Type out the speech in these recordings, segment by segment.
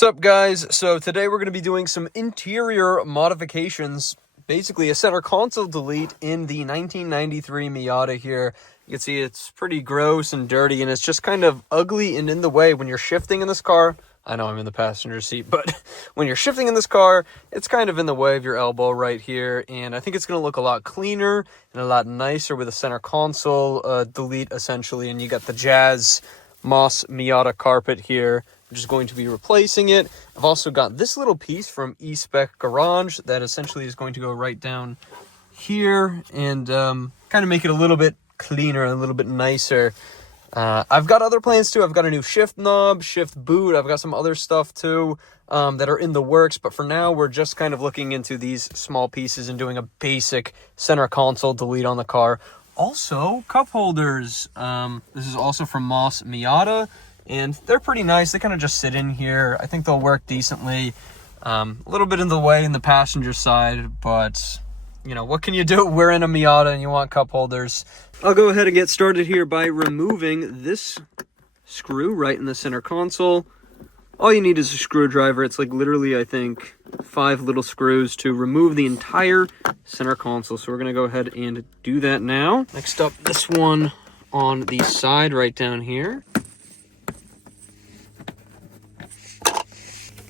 What's up, guys? So today we're going to be doing some interior modifications, basically a center console delete in the 1993 Miata here. You can see it's pretty gross and dirty, and it's just kind of ugly and in the way when you're shifting in this car. I know I'm in the passenger seat, but when you're shifting in this car, it's kind of in the way of your elbow right here, and I think it's going to look a lot cleaner and a lot nicer with a center console delete, essentially, and you got the Jazz Moss Miata carpet here, which is going to be replacing it. I've also got this little piece from E-Spec Garage that essentially is going to go right down here and kind of make it a little bit cleaner and a little bit nicer. I've got other plans too. I've got a new shift knob, shift boot. I've got some other stuff too that are in the works. But for now, we're just kind of looking into these small pieces and doing a basic center console delete on the car. Also, cup holders. This is also from Moss Miata, and they're pretty nice. They kind of just sit in here. I think they'll work decently. A little bit in the way in the passenger side, but you know, what can you do? We're in a Miata and you want cup holders. I'll go ahead and get started here by removing this screw right in the center console. All you need is a screwdriver. It's like literally, I think, 5 little screws to remove the entire center console. So we're going to go ahead and do that now. Next up, this one on the side right down here.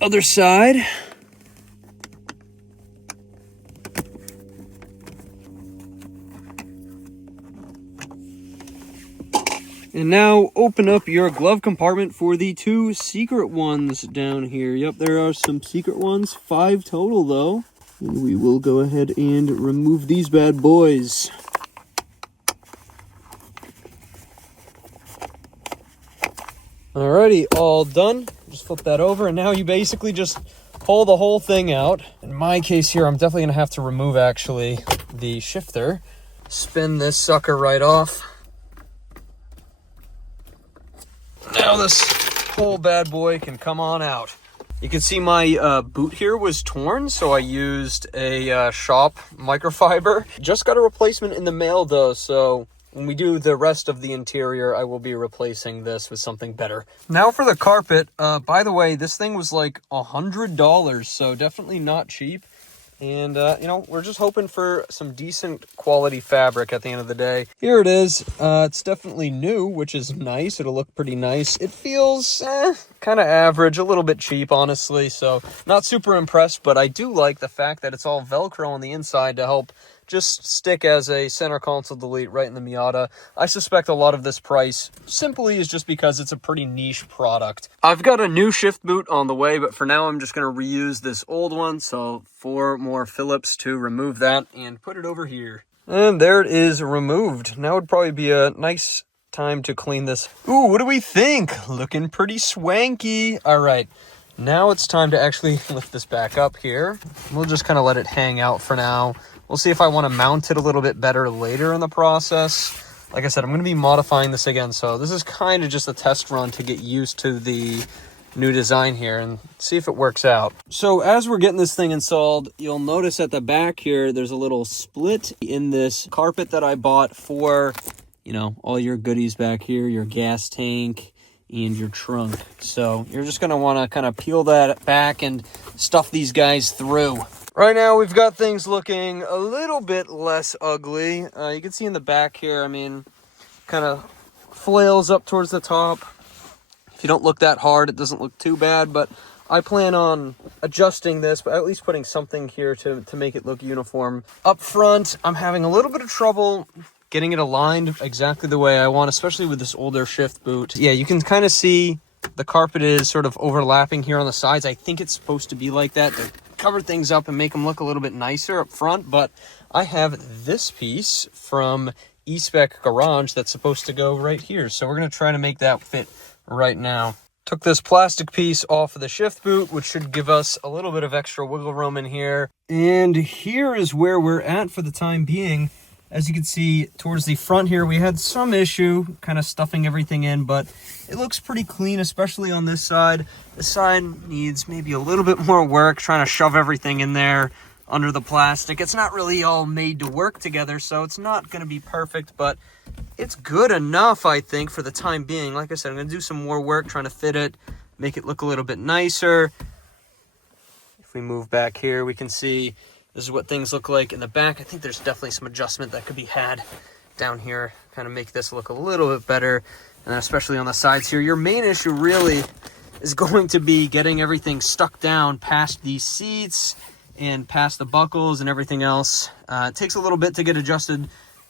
Other side. And now open up your glove compartment for the 2 secret ones down here. Yep, there are some secret ones, 5 total though. And we will go ahead and remove these bad boys. Alrighty, all done. Just flip that over, and now you basically just pull the whole thing out. In my case here, I'm definitely gonna have to remove actually the shifter. Spin this sucker right off. Now this whole bad boy can come on out. You can see my boot here was torn, so I used a shop microfiber. Just got a replacement in the mail though, so when we do the rest of the interior, I will be replacing this with something better. Now for the carpet. By the way, this thing was like $100, so definitely not cheap. And, you know, we're just hoping for some decent quality fabric at the end of the day. Here it is. It's definitely new, which is nice. It'll look pretty nice. It feels kind of average, a little bit cheap, honestly. So not super impressed, but I do like the fact that it's all Velcro on the inside to help just stick as a center console delete right in the Miata. I suspect a lot of this price simply is just because it's a pretty niche product. I've got a new shift boot on the way, but for now I'm just going to reuse this old one. So 4 more Phillips to remove that and put it over here. And there it is removed. Now would probably be a nice time to clean this. Ooh, what do we think? Looking pretty swanky. All right. Now it's time to actually lift this back up here. We'll just kind of let it hang out for now. We'll see if I want to mount it a little bit better later in the process. Like I said, I'm going to be modifying this again, so this is kind of just a test run to get used to the new design here and see if it works out. So as we're getting this thing installed, you'll notice at the back here, there's a little split in this carpet that I bought for, you know, all your goodies back here, your gas tank and your trunk. So you're just going to want to kind of peel that back and stuff these guys through. Right now, we've got things looking a little bit less ugly. You can see in the back here, I mean, kind of flails up towards the top. If you don't look that hard, it doesn't look too bad, but I plan on adjusting this, but at least putting something here to make it look uniform. Up front, I'm having a little bit of trouble getting it aligned exactly the way I want, especially with this older shift boot. Yeah, you can kind of see the carpet is sort of overlapping here on the sides. I think it's supposed to be like that to cover things up and make them look a little bit nicer up front, but I have this piece from E-Spec Garage that's supposed to go right here. So we're going to try to make that fit right now. Took this plastic piece off of the shift boot, which should give us a little bit of extra wiggle room in here. And here is where we're at for the time being. As you can see, towards the front here, we had some issue kind of stuffing everything in, but it looks pretty clean, especially on this side. This side needs maybe a little bit more work, trying to shove everything in there under the plastic. It's not really all made to work together, so it's not going to be perfect, but it's good enough, I think, for the time being. Like I said, I'm going to do some more work trying to fit it make it look a little bit nicer. If we move back here, we can see this is what things look like in the back. I think there's definitely some adjustment that could be had down here, kind of make this look a little bit better. And then especially on the sides here, your main issue really is going to be getting everything stuck down past these seats and past the buckles and everything else. It takes a little bit to get adjusted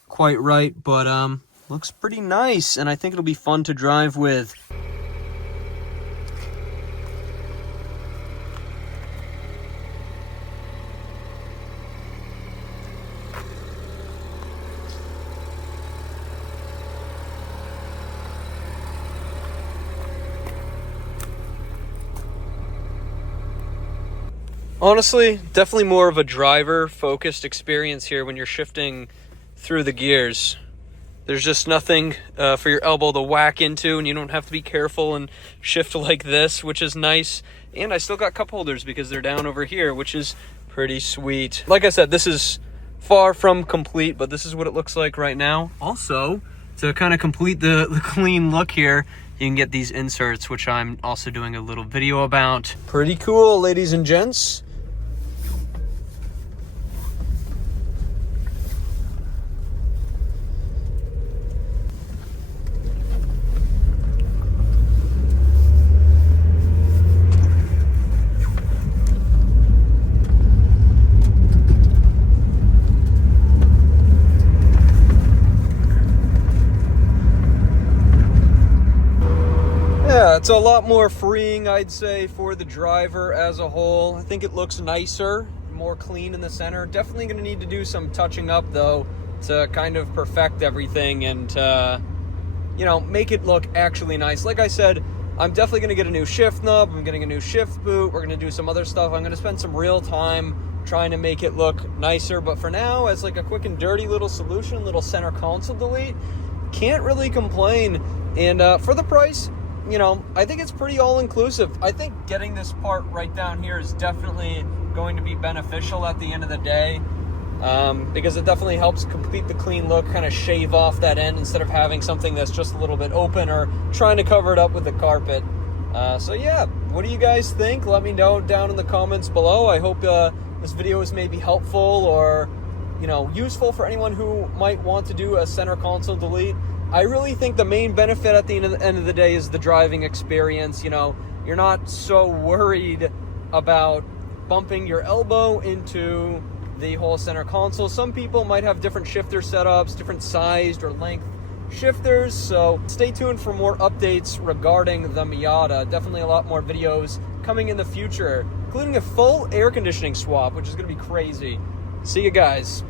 quite right, but looks pretty nice, and I think it'll be fun to drive with. Honestly, definitely more of a driver-focused experience here when you're shifting through the gears. There's just nothing for your elbow to whack into, and you don't have to be careful and shift like this, which is nice. And I still got cup holders because they're down over here, which is pretty sweet. Like I said, this is far from complete, but this is what it looks like right now. Also, to kind of complete the clean look here, you can get these inserts, which I'm also doing a little video about. Pretty cool, ladies and gents. Yeah, it's a lot more freeing, I'd say, for the driver as a whole. I think it looks nicer, more clean in the center. Definitely going to need to do some touching up, though, to kind of perfect everything and, you know, make it look actually nice. Like I said, I'm definitely going to get a new shift knob. I'm getting a new shift boot. We're going to do some other stuff. I'm going to spend some real time trying to make it look nicer. But for now, as like a quick and dirty little solution, little center console delete, can't really complain. And for the price, you know, I think it's pretty all-inclusive. I think getting this part right down here is definitely going to be beneficial at the end of the day, because it definitely helps complete the clean look, kind of shave off that end instead of having something that's just a little bit open or trying to cover it up with the carpet. So yeah, what do you guys think? Let me know down in the comments below. I hope this video was maybe helpful or, you know, useful for anyone who might want to do a center console delete. I really think the main benefit at the end of the day is the driving experience. You know, you're not so worried about bumping your elbow into the whole center console. Some people might have different shifter setups, different sized or length shifters, so stay tuned for more updates regarding the Miata. Definitely a lot more videos coming in the future, including a full air conditioning swap, which is going to be crazy. See you guys.